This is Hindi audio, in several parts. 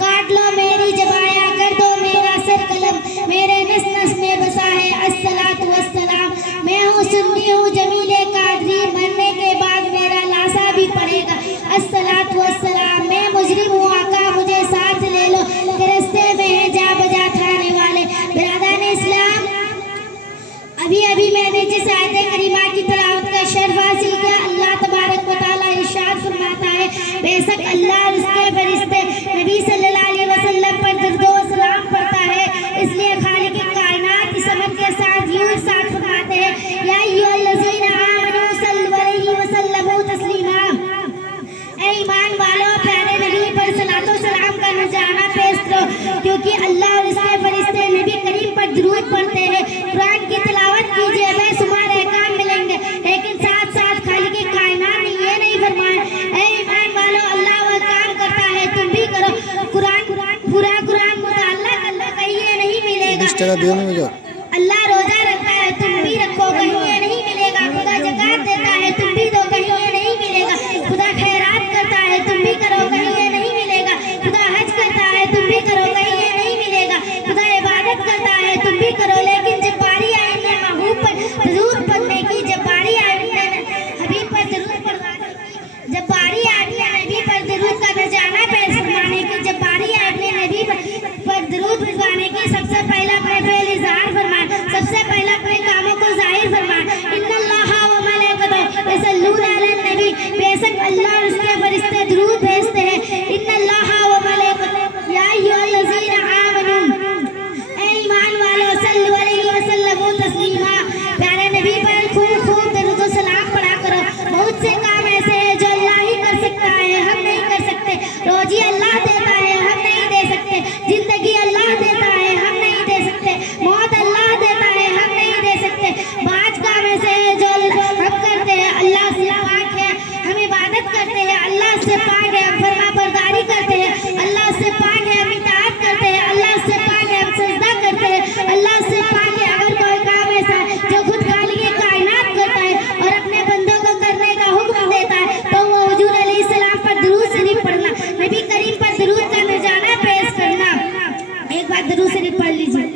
काट लो मेरी जबाया, कर दो मेरा सर कलम, मेरे नस नस में बसा है अस्सलातु वस्सलाम। मैं हूँ सुन्नी हूँ जमीले कादरी, मरने के बाद मेरा लाशा भी पड़ेगा अस्सलातु वस्सलाम। मैं मुजरिम हूँ आका मुझे साथ ले लो, रास्ते में है जा बजा थाने वाले। बिरादरान इस्लाम, अभी अभी मैंने जिस आयत करीमा की तिलावत का शर्फ हासिल किया, अल्लाह तबारक व तआला इरशाद फरमाता है, बेशक अल्लाह और उसके फरिश्ते नबी सल्लल्लाहु अलैहि वसल्लम पर दरूद व सलाम पढ़ता है। इसलिए खालिक कायनात इस अमर के साथ यूं इरशाद फरमाते हैं, या अय्युहल्लज़ीना आमनू सल्लु अलैहि व सल्लमू तस्लीमा। ऐ ईमान वालों, प्यारे नबी पर सलातो सलाम का नजराना पेश करो, क्योंकि अल्लाह और उसके फरिश्ते नबी करीम पर दुरूद पढ़ते हैं। कुरान की तिलावत कीजिए, बेशुमार अहकाम मिलेंगे, लेकिन साथ साथ खालिक कायनात ने ये नहीं फरमाया, ऐ ईमान वालों अल्लाह वो काम करता है तुम भी करो। पूरा कुरान मुताल्ला अल्लाह कहीं ये नहीं मिलेगा। अल्लाह रोजा रखता है तुम भी रखो, कहीं ये नहीं मिलेगा। खुदा ज़कात देता है तुम भी दो, कहीं ये नहीं मिलेगा। खुदा खैरात करता है तुम भी करो, कहीं ये नहीं मिलेगा। खुदा हज करता है तुम भी करो, कहीं ये नहीं मिलेगा। खुदा इबादत करता है तुम भी करो, लेकिन जब बारी आई है महबूब पर दरूद पढ़ने की, जब बारी आई है हबीब पर दरूद पढ़वाने की, जब बारी आई है नबी पर दरूद का नजराना पेश फरमाने की, जब बारी आई है नबी पर दरूद भिजवाने की, सबसे पहला अपने फेल इज़हार फरमाए, सबसे पहला अपने कामों को जाहिर फरमाए। इन्नल्लाहा व मलाइकतहु यसल्लूना अलन नबी, बेशक अल्लाह और उसके फरिश्ते दरूद भेजते हैं। इन्नल्लाहा व मलाइकतहु या अय्युहल्लज़ीना आमनू, ऐ ईमान वालों सल्लु अलैहि व सल्लमू तस्लीमा। प्यारे नबी पर खूब खूब दरूद व सलाम पढ़ा करो। बहुत से काम ऐसे हैं जो अल्लाह ही कर सकता है, हम नहीं कर सकते। रोजी अल्लाह देता है, हम नहीं दे सकते। जिंदगी अल्लाह देता है, हम नहीं दे सकते। मौत अल्लाह देता है, हम नहीं दे सकते। पांच काम ऐसे हैं जो हम करते हैं, अल्लाह से पाक है। हम इबादत करते हैं, अल्लाह से पाक है। हम फरमाबरदारी करते हैं, अल्लाह से पाक है। हम इताअत करते हैं, अल्लाह से पाक है। हम सजदा करते हैं, अल्लाह से पाक है। अगर कोई काम ऐसा है जो खुद खालिक कायनात करता है और अपने बंदों को करने का हुक्म देता है, तो वो हुजूर अलैहिस्सलाम पर दरूद शरीफ पढ़ना, नबी करीम पर दरूद का नजराना पेश करना। एक बार दरूद शरीफ पढ़ लीजिए।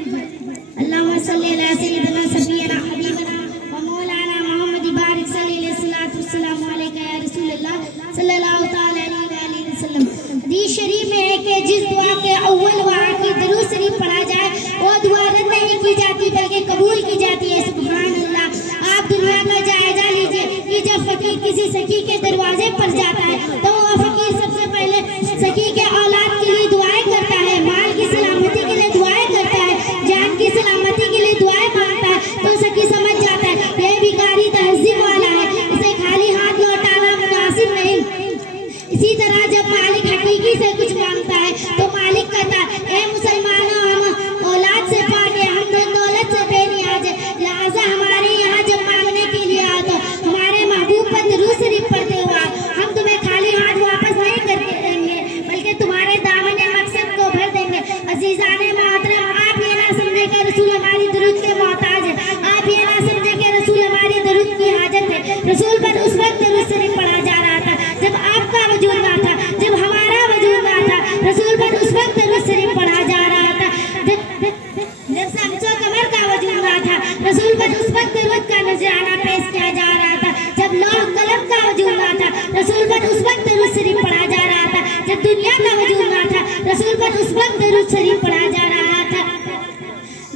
अल्लाहुम्मा सल्ली अला सय्यिदिना सफीना हबीबना व मौलाना मुहम्मद बारिक सल्लल्लाहु अलैहि या रसूलल्लाह सल्लल्लाहु तआला अलैहि वसल्लम। हदीस शरीफ में है कि जिस दुआ के अव्वल व आखिर दरूद शरीफ पढ़ा जाए, वो दुआ रद्द नहीं की जाती बल्कि कबूल की जाती है। सुभान अल्लाह। आप दुनिया का जायजा लीजिए कि जब फकीर किसी सखी के दरवाजे पर जाता है, तो वो फकीर सबसे पहले सखी के औलाद के लिए दुआएं करता है, माल की सलामती के लिए दुआएं करता है, जान की सलामती के लिए दुआएं मांगता है। तो सखी समझ जाता है ये भिखारी तहज़ीब वाला है, इसे खाली हाथ लौटाना मुनासिब नहीं। इसी तरह जब मालिक हकीकी से कुछ मांगता है, तो मालिक कहता है, ए मुसलमानों, हम औलाद से पाक है, हम धन दौलत से बेनियाज है, लिहाजा हमारे यहाँ जब मांगने के लिए आओ तो हमारे महबूब पर दरूद शरीफ पढ़ते हुए आओ। हम तुम्हें खाली हाथ वापस नहीं करके देंगे, बल्कि तुम्हारे दामन मकसद को भर देंगे। अजीज़ाने मोहतरम, आप ये ना समझे कि रसूल हमारी दरूद के मोहताज है, आप ये ना समझे कि रसूल हमारी दरूद की हाजत है। रसूल पर उस वक्त दरूद शरीफ पढ़ा जा रहा था जब आपका वजूद ना था, जब हमारा वजूद ना था। रसूल पर उस वक्त दरूद शरीफ पढ़ा जा रहा था जब शम्सो कमर का वजूद ना था। रसूल पर उस वक्त दरूद का नजराना पेश किया जा रहा था जब लौह कलम का वजूद ना था। रसूल पर उस वक्त दरूद शरीफ पढ़ा जा रहा था जब दुनिया का वजूद ना था। रसूल पर उस वक्त दरूद शरीफ पढ़ा जा रहा था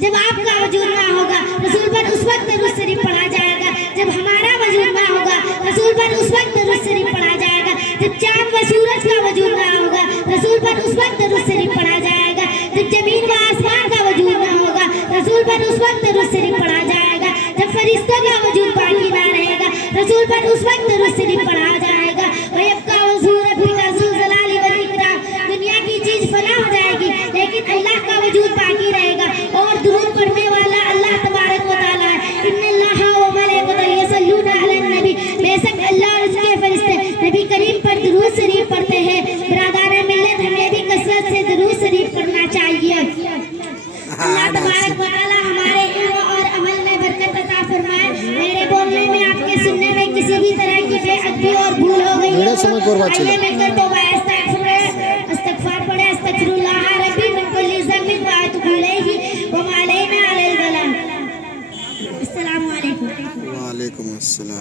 जब आपका वजूद ना होगा। रसूल पर उस वक्त दरूद शरीफ पढ़ा जाएगा जब हमारा वजूद ना होगा। रसूल पर उस वक्त दरूद शरीफ पढ़ा जाएगा जब चांद व सूरज का वजूद ना होगा। रसूल पर उस वक्त दरूद शरीफ पढ़ा जाएगा जब जमीन व आसमान का वजूद ना होगा। रसूल पर उस वक्त दरूद शरीफ पढ़ा जाएगा जब फरिश्तों का वजूद बाकी ना रहेगा। रसूल पर उस वक्त दरूद शरीफ पढ़ा जाएगा। वयब्का वज़ूर रब्बिका ज़ुल जलाली वल इकराम। दुनिया की चीज फना हो जाएगी, लेकिन अल्लाह का वजूद बाकी रहेगा। और दुरूद पढ़ने वाला अल्लाह तबारक व तआला है। इन्नल्लाहा व मलाइकतहु यसल्लूना अलन नबी, बेशक अल्लाह और उसके फरिश्ते नबी करीम पर दरूद शरीफ पढ़ते हैं। बिरादरान मिल्लत, हमें भी कसरत से दरूद शरीफ पढ़ना चाहिए। अल्लाह तबारक व तआला हमारे इल्म और अमल में बरकत अता फरमाए। मेरे बोलने में, आपके सुनने में किसी भी तरह की बेअदबी और भूल हो गई हो, आइए मैं कर दो इस्तगफार पढ़े। वालेकुम। वालेकुम अस्सलाम।